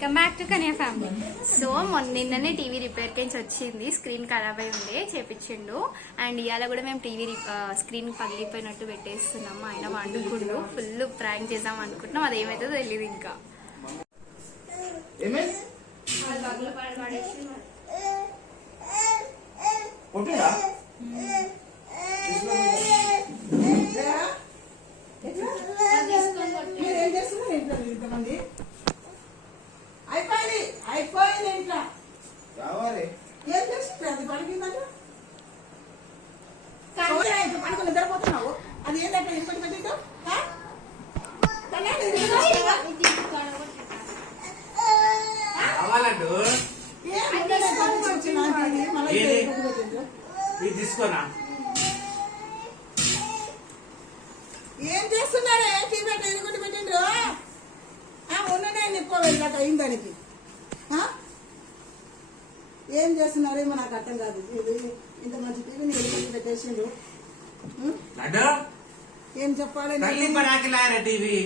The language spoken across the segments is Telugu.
Welcome back to Kanya family. So నిన్ననే టీవీ రిపేర్ కించి వచ్చింది, స్క్రీన్ ఖరాబ్ అయి ఉండే చేపించిండు. అండ్ ఇవాళ కూడా మేము టీవీ స్క్రీన్ పగిలిపోయినట్టు పెట్టేస్తున్నాము. ఆయన వండుకుండు ఫుల్ ప్రాంక్ చేద్దాం అనుకుంటున్నాం, అది ఏమైతుందో తెలియదు. ఇంకా అయిపోయింది ఇంట్లో కావాలి ఏం చేస్తుంది పడిపోయిందంటే పడుకుని నిద్రపోతున్నావు. అది ఏంటంటే ఇప్పటి పెట్టిందో తీసుకోనా ఏం చేస్తున్నారే టీవీ ఎదుగుండి పెట్టిండ్రు. ఉన్ననే ఎక్కువ వెళ్ళాక అయిందానికి ఏం చేస్తున్నారేమో నాకు అర్థం కాదు. ఇది ఇంత మంచి టీవీని ఎదుగుండి పెట్టేసిండ్రు. ఏం చెప్పాలి టీవీ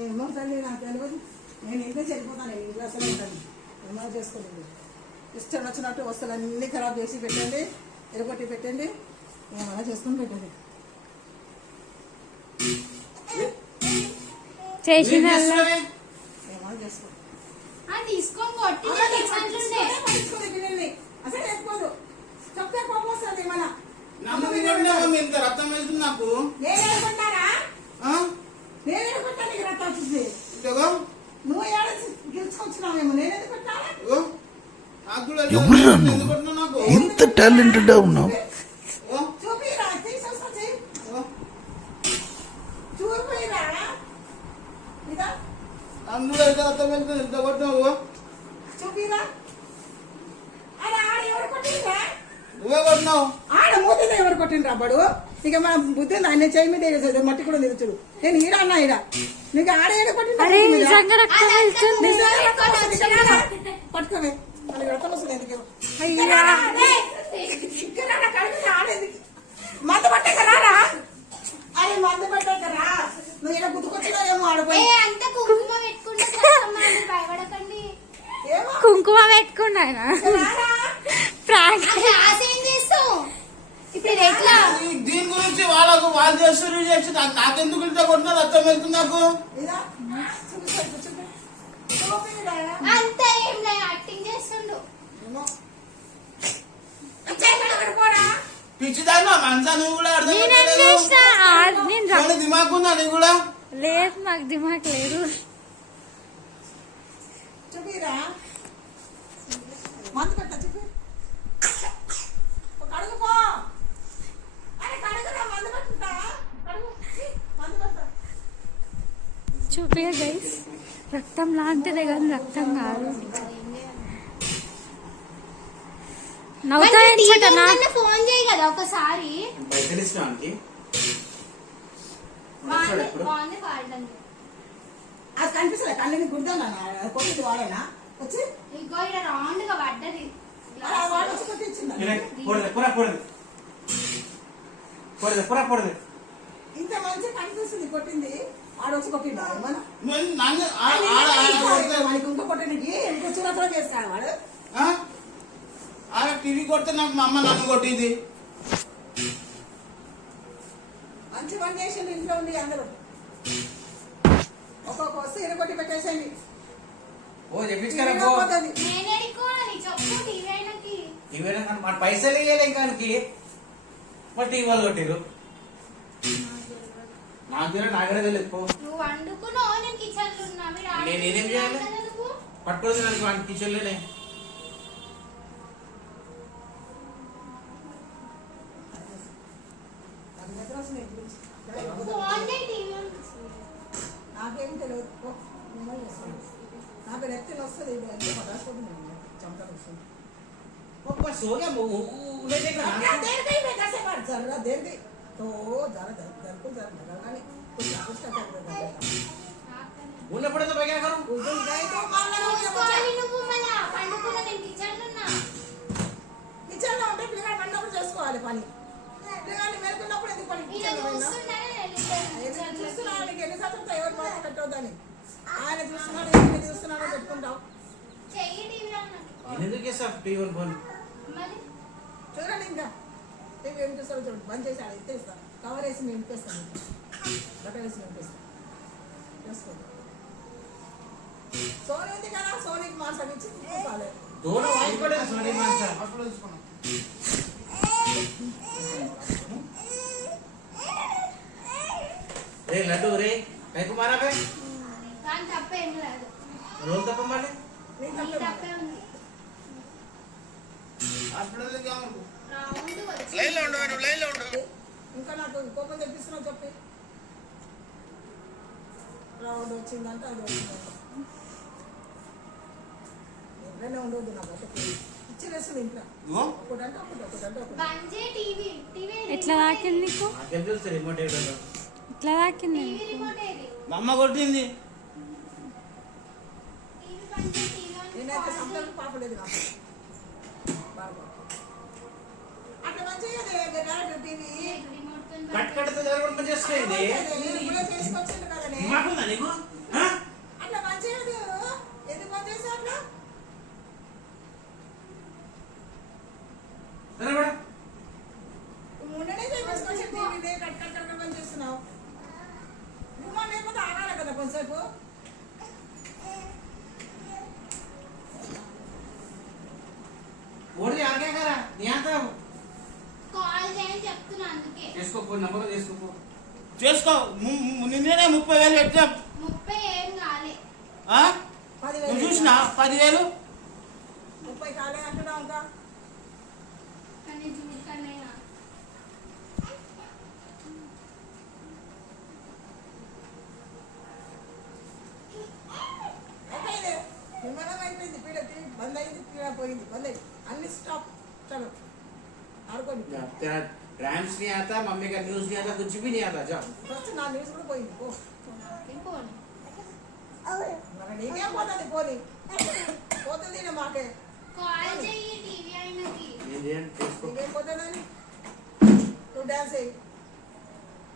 ఏమో తల్లి నాకు తెలియదు. నేను ఇంట్లో చనిపోతాను, నేను ఇంట్లో అసలు ఉంటాను. ఏమో చేసుకోలేదు, ఇష్టం వచ్చినట్టు వస్తువులు అన్ని ఖరాబ్ చేసి పెట్టండి, ఎరగొట్టి పెట్టండి, ఏమైనా చేసుకుని పెట్టండి. ఏమైనా చేసుకోండి అసలు వేసుకోదు. చెప్తే కోపం వస్తుంది. ఏమన్నా రక్తం వెళ్తుంది నాకు. నేను ఎడుకుంటారా? నేను ఎడుకుంటాను. నీకు రక్తం వచ్చింది. నువ్వు గెలుచుకొచ్చినావేమో. నేను ఎందుకు ఇంత టాలెంటెడ్ ఉన్నావు. చూపిరా, చూపిరా. ఇదా అందులో రక్తం వెళ్తుంది. ఎంత కొట్టినావు? చూపిరా. అలా ఆడ ఎవరు కొట్టిండ్రా? నువ్వే కొట్టినావు. ఆడ మూతిలో ఎవరు కొట్టిండ్రా బడు? ఇక మన బుద్ధి ఆయన చేయి మీద మట్టి కూడా నిలుచుడు. నేను ఈడ అన్నా ఈడ నీకు ఆడ ఏడ కొట్టిండ్రా? పట్టుకోవే మనకి రక్తం వస్తుంది. ఎందుకు మందు పట్టాక రారా? అరే మందు పట్టాక రా. నువ్వు ఇలా గుర్తుకొచ్చినావేమో ఆడపోయి. కుంకుమ పెట్టుకున్నా ఇప్పుడు ఎట్లా? దీని గురించి వాళ్ళు చేస్తారు చేసి నాకెందుకు ఇంట్లో కొట్టినా రక్తం వెళ్తుంది నాకు. అంతా ఏం లేదు, యాక్టింగ్ చేస్తుండు. పిచ్చిదాన్ని మనసా నువ్వు కూడా అర్థం దిమాగ్ ఉందా నీకు కూడా? లేదు, మాకు దిమాగ్ లేదు. చూపిరా మందు పెట్ట చూపి. కడుగుపో. అరే కడుగురా, మందు పెట్టుకుంటా. మందు పెట్ట చూపి గైస్. రక్తం లాంటిదే కానీ రక్తం కాదు. ఫోన్ చేయి కదా ఒకసారి. అది కనిపిస్తుంది. కళ్ళని గుర్తానా కొట్టి వాడేనా వచ్చి రౌండ్ గా పడ్డది. వాడు వచ్చి కొట్టి ఇచ్చింది. ఇంత మంచి కనిపిస్తుంది కొట్టింది. ఆడ వచ్చి కొట్టిండు. మనకి ఇంకో కొట్టడానికి ఇంకో చూడతో చేస్తాడు వాడు. టీవీ కొడితే నాకు మా అమ్మ నన్ను కొట్టింది. మంచి పని చేసిండు. ఇంట్లో ఉంది అందరూ ఒక్కొక్క వస్తువు ఎరగొట్టి పెట్టేసండి. పైసలు ఇవ్వలే ఇంకానికి టీవీ వాళ్ళు కొట్టిరు. నాకు నాగడే తెలియదు. నేనేం చేయాలి? పట్టుకోలేదు నాకు వాడి కిచెన్ లోనే. నాకేం తెలియదు. నాకు రెక్కలు వస్తుంది. చంపలు వస్తుంది. దేనికి ఉన్నప్పుడు కిచెన్ లో ఉంటే పిల్లగాడు పడినప్పుడు చేసుకోవాలి పని. పిల్లగాడిని మేలుకున్నప్పుడు ఎందుకు పని? ఆయన చూస్తున్నాడో పెట్టుకుంటావు. చెయ్యి టీవీలో ఉన్నది. నేను ఎందుకు చేస్తా టీవీ ఫోన్? మరి చూడండి ఇంకా టీవీ ఏం చూస్తారో చూడండి. బంద్ చేసి ఆడ ఎత్తేస్తాను. కవర్ వేసి నేను నింపేస్తాను. బట్టలు వేసి నింపేస్తాను. చూసుకోండి. సోనీ ఉంది కదా, సోనీకి మాసం ఇచ్చి తీసుకోవాలి. దూరం అయిపోలేదు సోనీ మాస. హాస్పిటల్ తీసుకున్నాం. రే లడ్డు రే కైకు మారావే దాని తప్పేం లేదు. రోజు తప్ప మళ్ళీ నీ నీ తప్పే ఉంది. హాస్పిటల్ తీసుకున్నాం. రౌండ్ వచ్చి ఇంకా నాకు కోపం తెప్పిస్తున్నావు చెప్పి. రౌండ్ వచ్చిందంటే అది వచ్చిందంట. ఇంట్లోనే ఉండొద్దు నాకు అంటే ఇచ్చేస్తుంది ఇంట్లో. ఇగో ఒకటంటే ఒకటి. బంజే టీవీ ఎట్లా తాకింది నీకు? నాకేం తెలుసు రిమోట్ ఏంటో. ఎట్లా తాకింది? టీవీ రిమోట్ ఏది? మా అమ్మ కొట్టింది. టీవీ బంజే టీవీ ఆన్ నేనైతే సంతకు పాపలేదు నాకు. బాగా అట్లా మంచిగా డైరెక్ట్ టీవీ రిమోట్ తో కట్ కట్తో జరగడం చేస్తుంది. ఇప్పుడే తీసుకొచ్చిండు కదనే. మాకుందా నీకు? ఆ? అట్లా మంచిగా ఎందుకు పని చేసావు అట్లా? సరే మేడం. ముందనే తీసుకొచ్చిన టీవీ కట్ పని చేస్తున్నావు. నువ్వు లేకపోతే ఆగాలి కదా కొంతసేపు. ఓడి ఆగే కదా నీ అంత కాల్ చేయని చెప్తున్నా అందుకే. చేసుకోపో నంబర్ చేసుకోపో. చేసుకో. నిన్నే 30,000 పెట్టాం. 30 ఏం కాలే. ఆ? 10,000 నువ్వు చూసినా 10,000? 30 కాలే అంటున్నావు ఇంకా. కానీ చూడకనేనా అయిపోయింది. విమానం అయిపోయింది. పీడ బంద్ అయింది. పీడ పోయింది. బంద్ అయింది. అన్ని స్టాప్. చలో ఆడుకోండి. तेरा ड्राम्स नहीं आता, मम्मी का न्यूज नहीं आता, कुछ भी नहीं आता. जाओ. ఫస్ట్ నా న్యూస్ కూడా పోయింది. పో పోనీ. మరి నీకేం పోతుంది? పోతుంది ఈయన మాకే. కాల్ చెయ్యి టీవీ ఆయనకి. ये जेन చేసుకో. నీకేం పోతుందని నువ్వు డాన్స్ వేయి.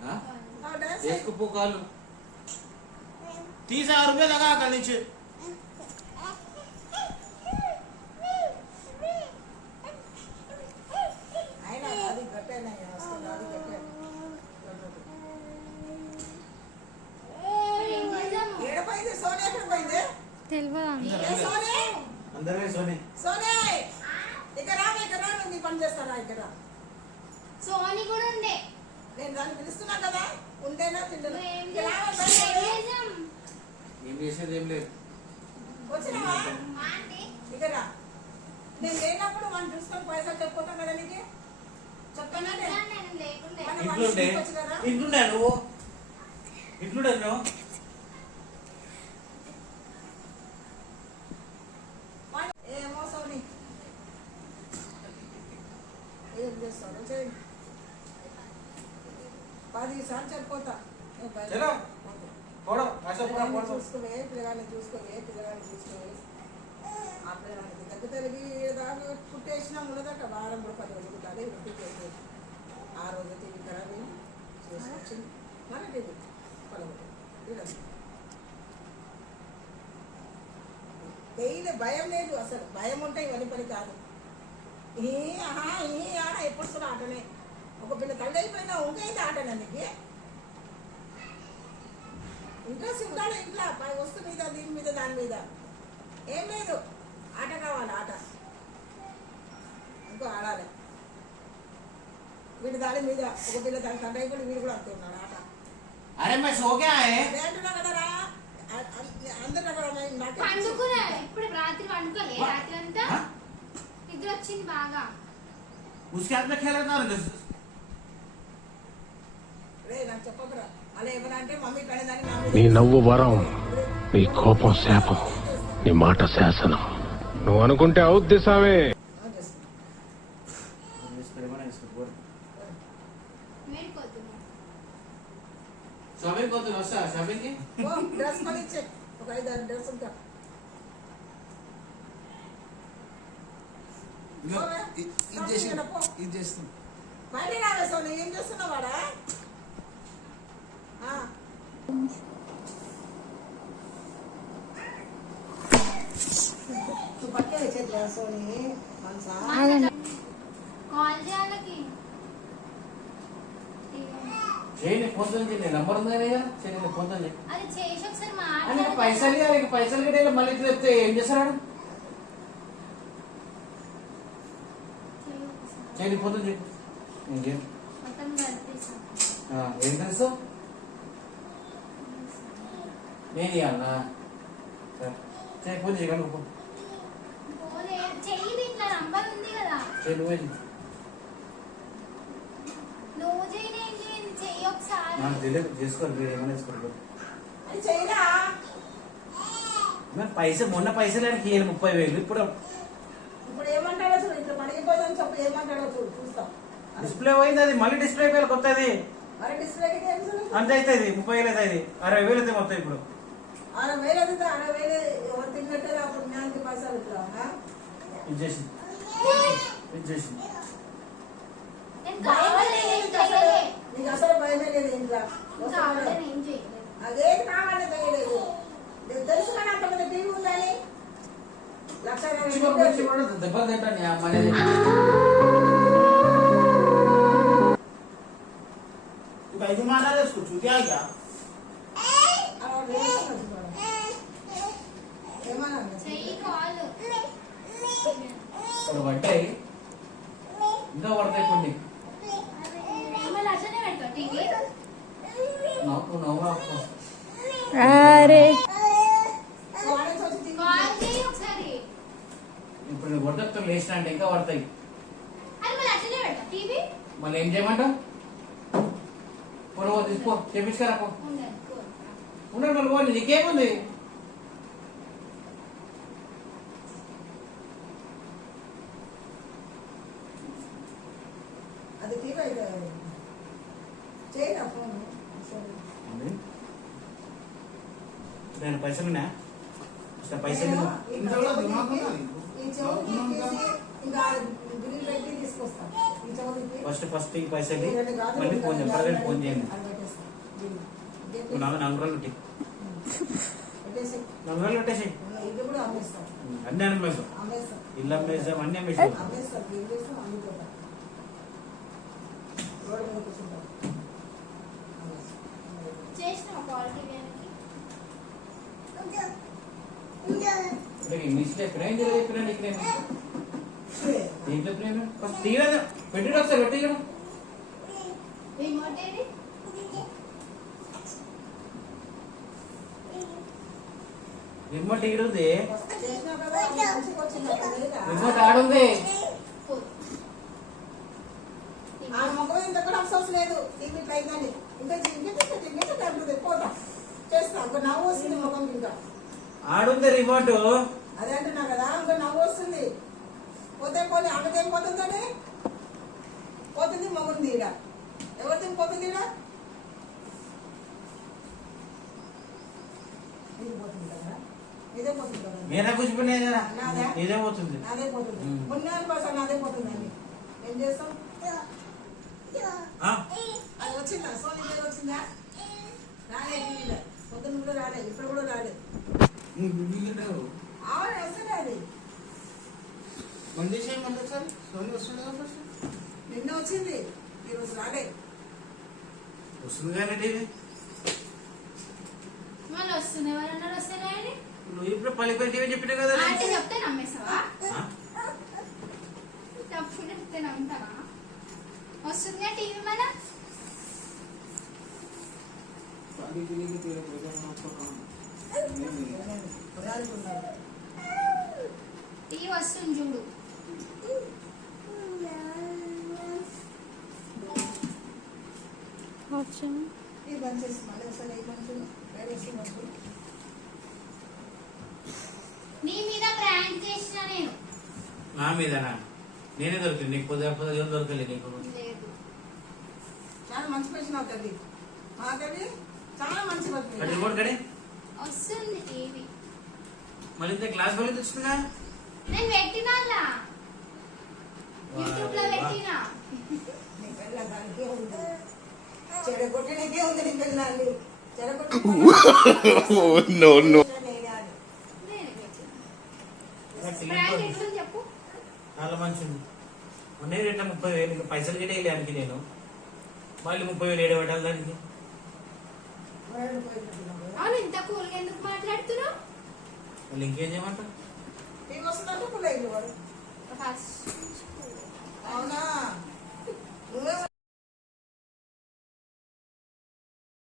हां డాన్స్ చేసుకోపో కాలు. 30,000 रुपये लगा कल नीचे. అయినా అది గట్టేనా అసలు అది గట్టే. ఏం చేద్దాము? ఏడపోయింది. సోనీ ఎక్కడ పోయింది? తెలియదు. ఏ సోనీ? अंदर में सोने. సోనీ ఇక్కడ రా నువ్వు నీ పని చేస్తారా ఇక్కడ? సోనీ కూడా ఉండే. నేను దాన్ని పిలుస్తున్నా కదా. ఉండేనా తిండను. ఏం చేద్దాం? ఏం చేసేది ఏం లేదు. వచ్చినావా? ఇక్కడ రా. నేను లేనప్పుడు మనం చూసుకొని పైసలు చెప్పుకోతాం కదా నీకు. చెప్తానా నేను? నేను లేకుండే. మన ఇంట్లుండే మనిషి తీసుకొచ్చి కదా. ఇంట్లుండే నువ్వు ఇంట్లుండే నువ్వు ఏమో సోనీ ఏం చేస్తాను చేయి. 10 సార్లు చెప్పుకోతా. చలో పోడో వాట్సాప్ పోడో పోడో పిల్లగాన్ని చూసుకోవే. ఆ పిల్లగానికి దగ్గర తెలివి దాకా పుట్టేసిన ఉన్నదట. వారం కూడా 10 రోజులు కాదు. రొట్టి చేసి ఆ రోజు టీవీ ఖరాబ్ అయింది. చేసుకొచ్చింది మన టీవీ పడగొట్టు. డైలీ భయం లేదు అసలు. భయం ఉంటే ఇవన్నీ పని కాదు. ఈ ఆడ ఎప్పుడు ఆటనే. ఒక పిల్ల తల్లి అయిపోయినా ఇంకైతే ఆటనే నీకు. ఇంట్రెస్ట్ ఉండాలి ఇంట్లో. వస్తు మీద దీని మీద దాని మీద ఏం లేదు. ఆట కావాలి. ఆట ఇంకో ఆడాలి. వీడి దాని మీద ఒక పిల్ల దాని తండ్రి అయిపోయి వీడు కూడా అంతే ఉన్నాడు. ఆట अरे मैं सो गया है. అదే అంటున్నా కదరా. అందరూ నాకు పండుకున్నా ఇప్పుడు రాత్రి పండుకోలే. వా- రాత్రి అంతా हाँ? నిద్ర వచ్చింది బాగా. उसके हाथ में खेल रहा था. రే నాకు చెప్పకురా. అలా ఏమన్నా అంటే మమ్మీ పడేదాన్ని నా మీద నీ నవ్వు వరం, నీ కోపం శాపం, నీ మాట శాసనం. నువ్వు అనుకుంటే అవుద్ది సామే. చేస్తున్నా. మేలుకోతున్నా. షాపింగ్ పోతున్నా వస్తా షాపింగ్ కి. ఓ డ్రెస్ కొని ఇచ్చే. ఒక 5-6 డ్రెస్ ఉంటా. ఇది చేస్తుంది. మళ్ళీ రావేసావు. నువ్వు ఏం చేస్తున్నావు వాడా? చైత్ర సోని మనసా కాల్ చేయాలకి చేయండి ఫోన్ చేయండి నెంబర్ ఉందా లేదా చేయండి ఫోన్ చేయండి అది చేసి ఒకసారి అని మాట్లాడాలి పైసలు ఇవ్వాలి పైసలు కట్టే మళ్ళీ ఇట్లా చెప్తే ఏం చేస్తాడు చేయండి ఫోన్ చేయండి ఇంకేం మొత్తం కనిపిస్తాను ఏం తెలుసు నేను ఇవ్వాలన్నా సరే ఫోన్ చేయగలను ఫోన్ చెయ్యి దీంట్లో నంబర్ ఉంది కదా చేయి నువ్వే నువ్వు చేయి నేను చేయను చెయ్యి ఒకసారి నాకు తెలియదు చేసుకోవాలి మీరు ఏమైనా చేసుకోవాలి అది చేయరా మరి పైసలు మొన్న పైసలు ఆయనకి ఇవ్వాలి 30,000 ఇప్పుడు ఇప్పుడు ఏమంటాడో చూడు ఇట్లా పడిపోయిందని చెప్పు ఏమంటాడో చూడు చూస్తాం డిస్ప్లే పోయింది అది మళ్ళీ డిస్ప్లే అయిపోయి కొత్తది మరి డిస్ప్లేకి ఏం చూడు అంతే అవుతుంది 30,000 అవుతుంది 60,000 అవుతాయి మొత్తం ఇప్పుడు 60,000 అవుతుంది 60,000 ఎవరు తిన్నట్టే అప్పుడు జ్ఞానికి పైసలు ఇట్లా ఇచ్చేసి ఇచ్చేసి నేను కావాలని ఏం చేయలే నీకు అసలు భయమే లేదు ఇంట్లో కావాలని ఏం చేయలేదు అదేది కావాలని తెలియలేదు నీకు తెలుసు కానీ అంత పెద్ద టీవీ ఉందని దెబ్బలు తింటాను నీ అమ్మ అనేది पैसे मारा रे इसको चूतिया क्या ఏమన్నా చెయ్యి కాల్ ఇప్పుడు పడ్డాయి ఇంకా పడతాయి కొన్ని మళ్ళీ అట్లనే పెడతావు టీవీ నవ్వు నవ్వు అరే కాల్ చేయి ఒకసారి ఇప్పుడు నేను కొడతా లేచిన అంటే ఇంకా పడతాయి అది మళ్ళీ అట్లనే పెడతావు టీవీ మళ్ళీ ఏం చేయమంటావు పొరవ తీసుకో చేపించుకరా పో ఉండదు ఉన్నాడు మళ్ళీ పోనీ నీకేముంది అది టీవీ అయితే చేయరా ఫోన్ నేను పైసలు ఉన్నా పైసలు ఇంట్లో దిమాగ్ ఉందా నీకు? ఈ చెవుకి ఇంకా బిల్లు పెట్టి తీసుకొస్తాం ఈ చెవుకి ఫస్ట్ ఈ పైసలు మళ్ళీ ఫోన్ చెప్పాలి ఫోన్ చేయండి నువ్వు 4 రోజులు పెట్టి 4 రోజులు పెట్టేసి ఇది కూడా అమ్మేస్తాం అన్ని అమ్మేసాం అమ్మేస్తాం ఇల్లు అమ్మేసాం అన్ని అమ్మేసాం అమ్మేస్తాం ఏం చేస్తాం అమ్ముకుంటాం రోడ్డు మీద కూర్చుంటాం చేసినావు కాల్ టీవీ అని ఇంగ్లీష్లో ఎక్కడ హిందీలో చెప్పినా నీకు నేను దీంట్లో ఎప్పుడైనా ఫస్ట్ తీయలేదు పెట్టి ఒకసారి పెట్టి కదా రిమోట్ ఏది రిమోట్ ఈడుంది చేసినా కదా మంచిగా వచ్చింది రిమోట్ ఆడుంది ఆ ముఖం ఇంత కూడా అవసరం లేదు టీవీ ఇట్లా అయిందని ఇంకా ఇంకా అంటుంది పోతాం చేస్తాం ఇంకా నవ్వు వస్తుంది ముఖం ఇంకా ఆడుంది రిమోట్ అదే అంటున్నా కదా ఇంకా నవ్వు వస్తుంది పోతే పోతే ఆమెకేం పోతుందని పోతుంది మగుంది ఈడ ఎవరిది పోతుంది ఈడ ఇది పోతుంది కదా ఇదే పోతుంది కదా నేనే కూర్చుకునేది నాదా? ఇదే పోతుంది నాదే పోతుంది పుణ్యాన్ని కోసం నాదే పోతుందండి ఏం చేస్తాం ఆ? అది వచ్చిందా సోనీ పేరు వచ్చిందా రాలే టీవీలో పొద్దున్న కూడా రాలేదు ఇప్పుడు కూడా రాలేదు ఆవిడ వస్తుంది అది मंडी से मंडी सर सोनी वस्तु फर्स्ट నిన్న వచ్చింది ఈరోజు రాలే వస్తుంది కానీ టీవీ మళ్ళీ వస్తుంది ఎవరన్నారు వస్తున్నాయని నువ్వు ఇప్పుడు పలిపోయి టీవీ చెప్పినా కదా అంటే చెప్తే నమ్మేస్తావా ఆ? తప్పు చెప్తే నమ్ముతావా వస్తుందిగా టీవీ మన शादी के लिए तेरे प्रोग्राम आपका काम ఉన్నారు టీవీ వస్తుంది చూడు ఆప్షన్ ఈ బంద్ చేసి మళ్ళీ అసలు ఏ మంచి వేరేసి నీ మీద ప్రాంక్ చేసిన నేను నా మీదనా నేనే దొరికింది నీకు పొద్దు దొరకలేదు నీకు లేదు చాలా మంచి పేషన్ అవుతుంది మాకది చాలా మంచి కట్టి పడుతుంది కూడా కడే వస్తుంది టీవీ మళ్ళీ ఇంత క్లాస్ వాళ్ళు తెచ్చుకున్నా నేను పెట్టినా యూట్యూబ్ లో పెట్టినా నీ పిల్ల దానికే ఉంది చెడగొట్టడానికే ఉంది నీ పిల్లని No, no. నేనే పెట్టినా ప్రాంక్ ఎట్లుంది చెప్పు. చాలా మంచిది. మొన్నే రేట 30,000 ఇంకా పైసలు గిట్టే వేయడానికి నేను మళ్ళీ 30,000 ఏడు పెట్టాలి దానికి. అవును ఇంత కూల్గా ఎందుకు మాట్లాడుతున్నావు? మళ్ళీ ఇంకేం చేయమంటారు? టీవీ వస్తుందంటే పుల్ల ఇల్లు వాడు. ఫస్ట్ అవునా నువ్వే